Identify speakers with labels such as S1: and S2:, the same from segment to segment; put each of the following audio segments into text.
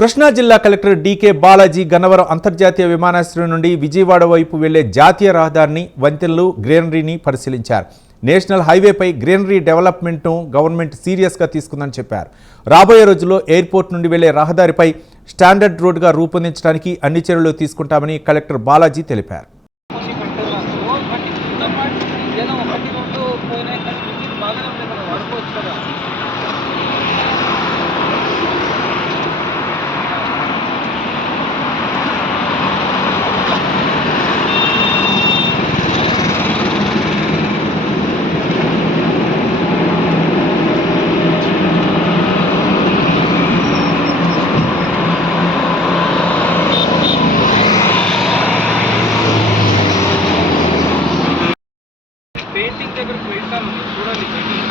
S1: కృష్ణా జిల్లా collector DK Balaji Gannavaram అంతర్జాతీయ విమానాశ్రయం నుండి విజయవాడ వైపు వెళ్ళే జాతీయ రహదారిని వంతెనలు గ్రీనరీని పరిశీలించారు. నేషనల్ హైవేపై గ్రీనరీ డెవలప్మెంట్ను గవర్నమెంట్ సీరియస్గా తీసుకుందని చెప్పారు. రాబోయే రోజుల్లో ఎయిర్పోర్ట్ నుండి వెళ్ళే రహదారిపై స్టాండర్డ్ రోడ్గా రూపొందించడానికి అన్ని చర్యలు తీసుకుంటామని కలెక్టర్ బాలాజీ తెలిపారు.
S2: పెయింటింగ్ దగ్గరకు వెళ్తాను చూడాలి పెయింటింగ్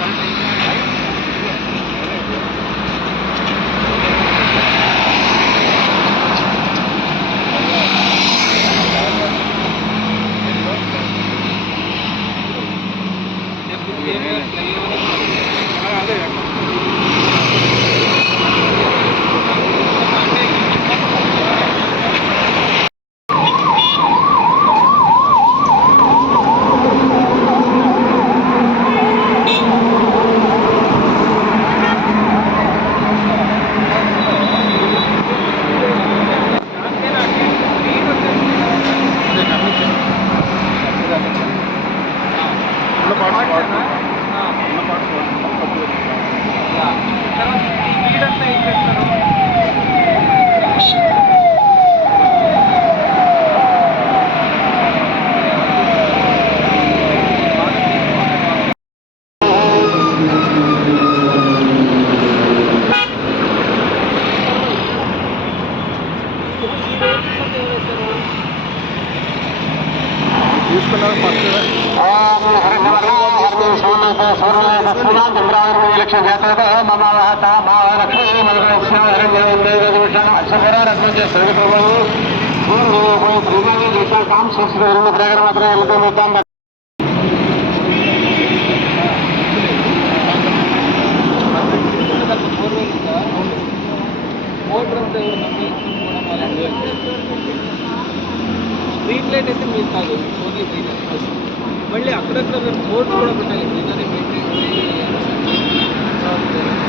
S2: వీడంతా ఏం చేస్తారు
S3: తీసుకున్నారు ఫస్ట్ మాత్రం
S2: స్ట్రీట్ లైట్ అయితే మీరు కాదు ఓన్లీ గ్రీనరీ మళ్ళీ అక్కడక్కడ మీరు బోర్డు కూడా పెట్టాలి. Greenery maintain something.